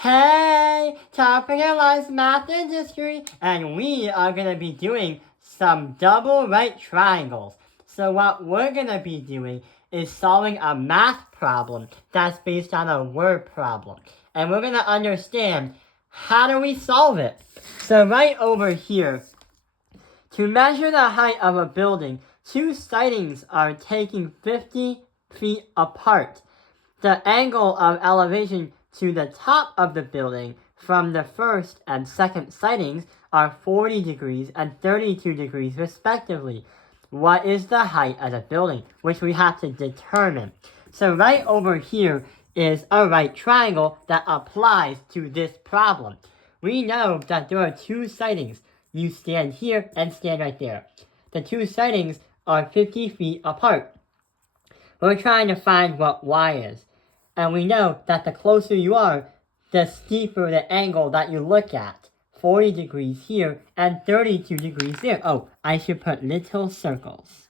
Hey, Topic Analyze Math and History, and we are going to be doing some double right triangles. So what we're going to be doing is solving a math problem that's based on a word problem. And we're going to understand how do we solve it. So right over here, to measure the height of a building, two sightings are taking 50 feet apart. The angle of elevation to the top of the building from the first and second sightings are 40 degrees and 32 degrees respectively. What is the height of the building, which we have to determine? So right over here is a right triangle that applies to this problem. We know that there are two sightings. You stand here and stand right there. The two sightings are 50 feet apart. We're trying to find what y is. And we know that the closer you are, the steeper the angle that you look at. 40 degrees here and 32 degrees there. Oh, I should put little circles.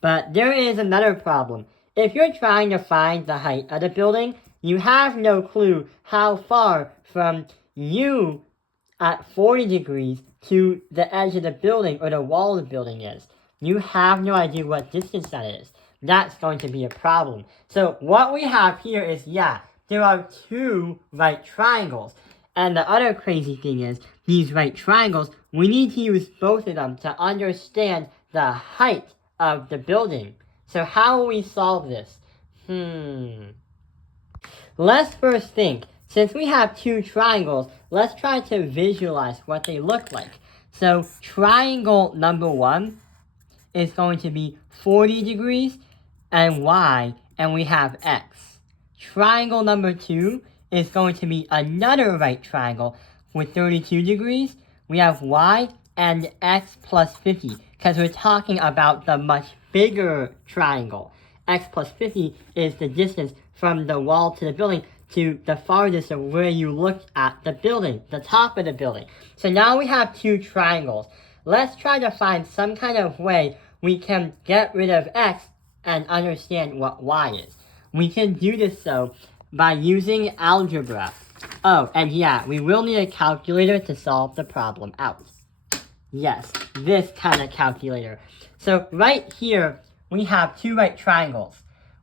But there is another problem. If you're trying to find the height of the building, you have no clue how far from you at 40 degrees to the edge of the building or the wall of the building is. You have no idea what distance that is. That's going to be a problem. So what we have here is, there are two right triangles. And the other crazy thing is, these right triangles, we need to use both of them to understand the height of the building. So how will we solve this? Let's first think. Since we have two triangles, let's try to visualize what they look like. So triangle number 1 is going to be 40 degrees and y, and we have x. Triangle number 2 is going to be another right triangle with 32 degrees. We have y and x plus 50, because we're talking about the much bigger triangle. X plus 50 is the distance from the wall to the building to the farthest of where you look at the building, the top of the building. So now we have two triangles. Let's try to find some kind of way we can get rid of x and understand what y is. We can do this though by using algebra. Oh, and we will need a calculator to solve the problem out. Yes, this kind of calculator. So right here, we have two right triangles.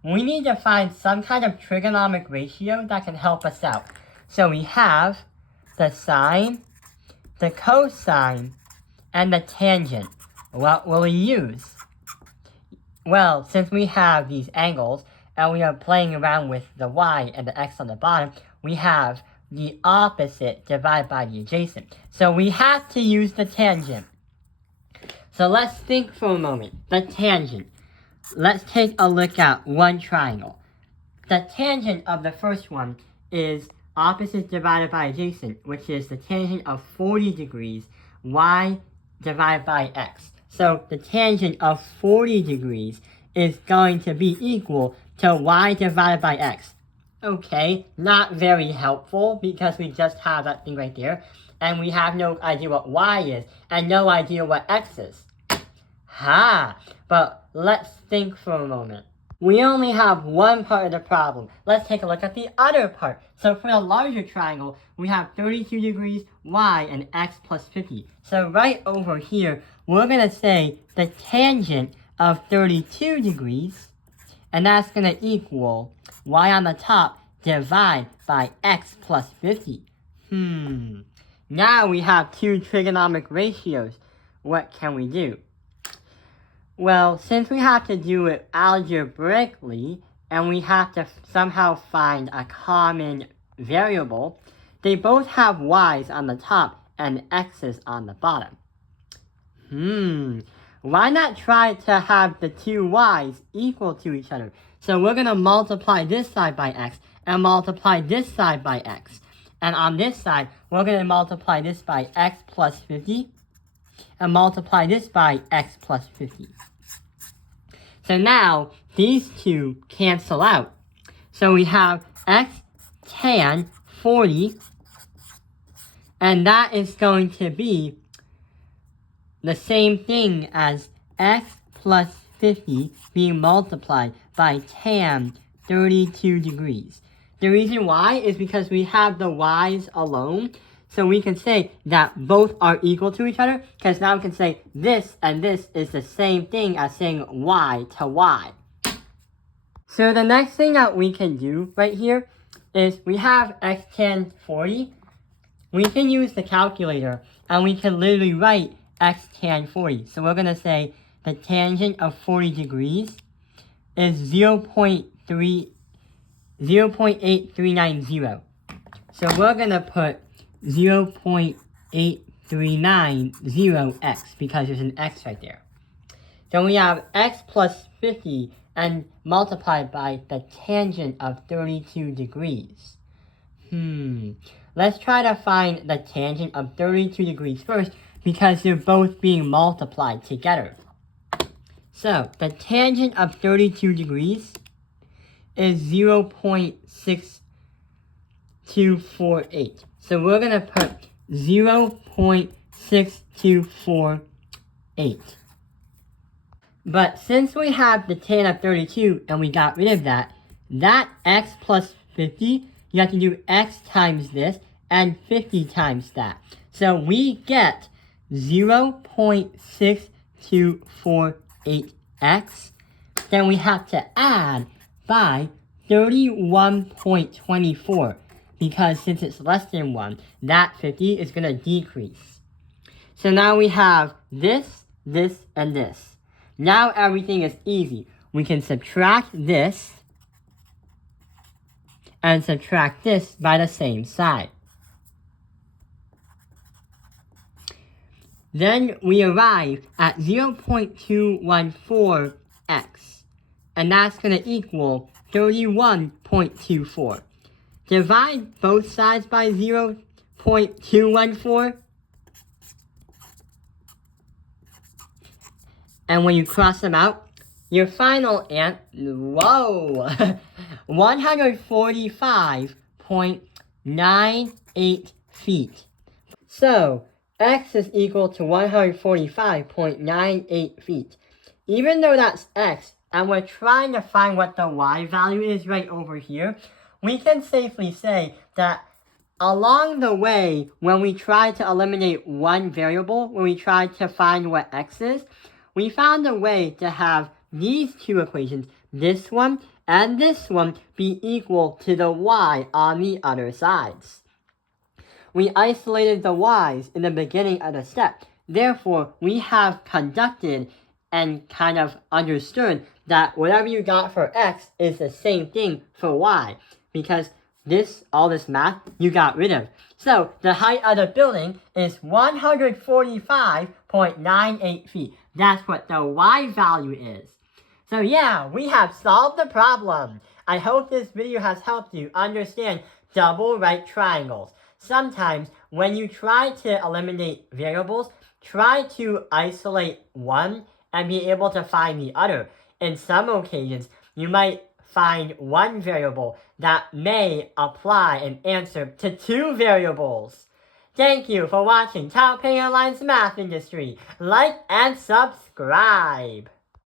We need to find some kind of trigonometric ratio that can help us out. So we have the sine, the cosine, and the tangent. What will we use? Well, since we have these angles, and we are playing around with the y and the x on the bottom, we have the opposite divided by the adjacent. So we have to use the tangent. So let's think for a moment. The tangent. Let's take a look at one triangle. The tangent of the first one is opposite divided by adjacent, which is the tangent of 40 degrees, y divided by x. So the tangent of 40 degrees is going to be equal to y divided by x. Okay, not very helpful because we just have that thing right there, and we have no idea what y is, and no idea what x is. But let's think for a moment. We only have one part of the problem. Let's take a look at the other part. So for the larger triangle, we have 32 degrees, y, and x plus 50. So right over here, we're going to say the tangent of 32 degrees, and that's going to equal y on the top divided by x plus 50. Now we have two trigonometric ratios. What can we do? Well, since we have to do it algebraically, and we have to somehow find a common variable, they both have y's on the top and x's on the bottom. Why not try to have the two y's equal to each other? So we're going to multiply this side by x and multiply this side by x. And on this side, we're going to multiply this by x plus 50 and multiply this by x plus 50. So now, these two cancel out. So we have x tan 40, and that is going to be the same thing as x plus 50 being multiplied by tan 32 degrees. The reason why is because we have the y's alone. So we can say that both are equal to each other, because now we can say this and this is the same thing as saying y to y. So the next thing that we can do right here is we have x tan 40. We can use the calculator and we can literally write x tan 40. So we're going to say the tangent of 40 degrees is 0.8390. So we're going to put 0.8390x because there's an x right there. Then we have x plus 50 and multiplied by the tangent of 32 degrees. Let's try to find the tangent of 32 degrees first because they're both being multiplied together. So the tangent of 32 degrees is 0.6248. So we're going to put 0.6248. But since we have the tan of 32 and we got rid of that x plus 50, you have to do x times this and 50 times that. So we get 0.6248x. Then we have to add by 31.24 because since it's less than 1, that 50 is going to decrease. So now we have this, this, and this. Now everything is easy. We can subtract this and subtract this by the same side. Then we arrive at 0.214x, and that's going to equal 31.24. Divide both sides by 0.214. And when you cross them out, your final answer, 145.98 feet. So, x is equal to 145.98 feet. Even though that's x, and we're trying to find what the y value is right over here, we can safely say that along the way, when we try to eliminate one variable, when we try to find what x is, we found a way to have these two equations, this one and this one, be equal to the y on the other sides. We isolated the y's in the beginning of the step. Therefore, we have conducted and kind of understood that whatever you got for x is the same thing for y, because all this math you got rid of. So the height of the building is 145.98 feet. That's what the y value is. So yeah, we have solved the problem. I hope this video has helped you understand double right triangles. Sometimes when you try to eliminate variables, try to isolate one and be able to find the other. In some occasions, you might find one variable that may apply an answer to two variables. Thank you for watching Taopei Online's Math Industry. Like and subscribe.